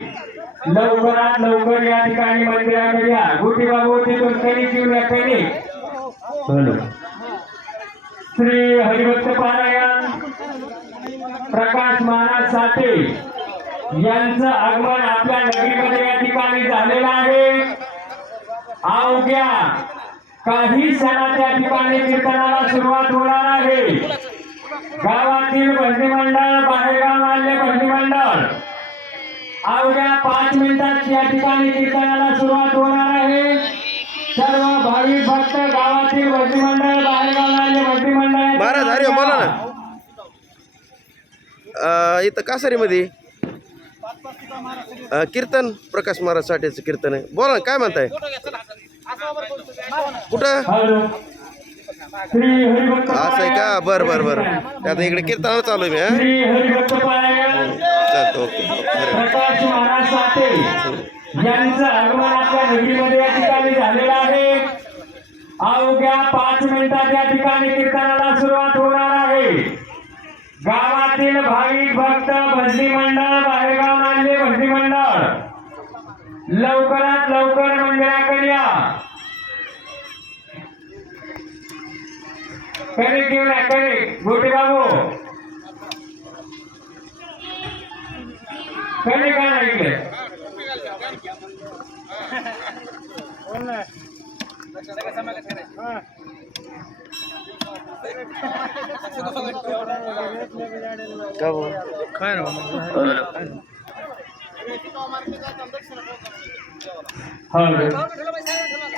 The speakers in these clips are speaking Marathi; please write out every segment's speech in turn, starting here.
लवकरात लवकर या ठिकाणी मंदिराकडे या. गोटी बाबूची तिथून कणिक घेऊन श्री हरिभक्त पारायण. प्रकाश महाराज साठे यांचं आगमन आपल्या नगरीमध्ये या ठिकाणी झालेलं आहे. अवघ्या काही क्षणाच्या ठिकाणी कीर्तनाला सुरुवात होणार आहे. गावातील भजनी मंडळ बाहेरगाव आले भजनी मंडळ. अवघ्या पाच मिनिटात या ठिकाणी कीर्तनाला सुरुवात होणार आहे. सर्व भाविक भक्त गावातील मंडळ बाहेरगाव आले भजनी मंडळ महाराज हरिओम बोला ना. इथं कासारीमध्ये. कीर्तन प्रकाश महाराज साठेचं कीर्तन आहे. बोला ना काय म्हणताय? कुठं? असं आहे का? बर बर बर. आता इकडे कीर्तनाला चालू आहे मी हा ओके प्रकाश महाराज साठे यांचं आगमन आपल्या नगरीमध्ये या ठिकाणी झालेलं आहे. अवघ्या पाच मिनिटात या ठिकाणी कीर्तनाला सुरुवात होणार आहे. गावातील भाविक भक्त भजनी मंडळ बाहेरगाव मानले भजनी मंडळ लवकरात लवकर मंदिराकडे या. करेक्ट घेऊन करेक्ट गोटे बाबू. कणिक आणा इकडे. का बोल हॅलो हॅलो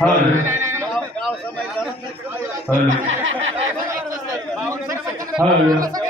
हॅलो हॅलो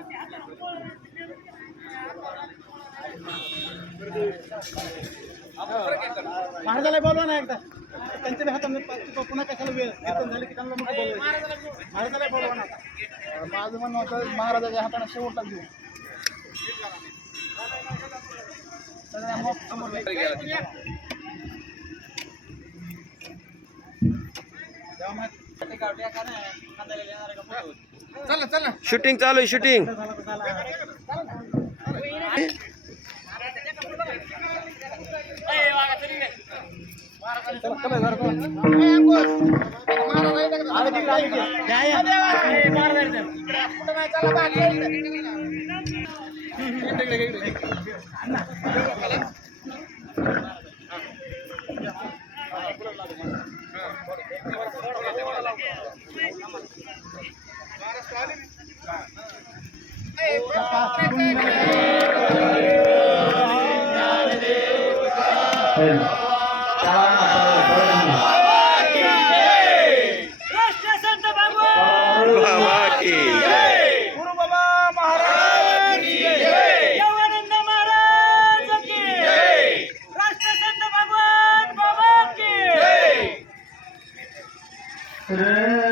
महाराजाला बोलवा ना एकदा. त्यांच्या बी हातामध्ये पाच- तो पुन्हा कशाला वेळ? झाले की त्यांना मोठं महाराजाला बोलवा ना माझं म्हणणं होतं महाराजाच्या हाताने शेवटला घेऊ चला चला. शूटिंग चालू आहे शूटिंग झाला Hey.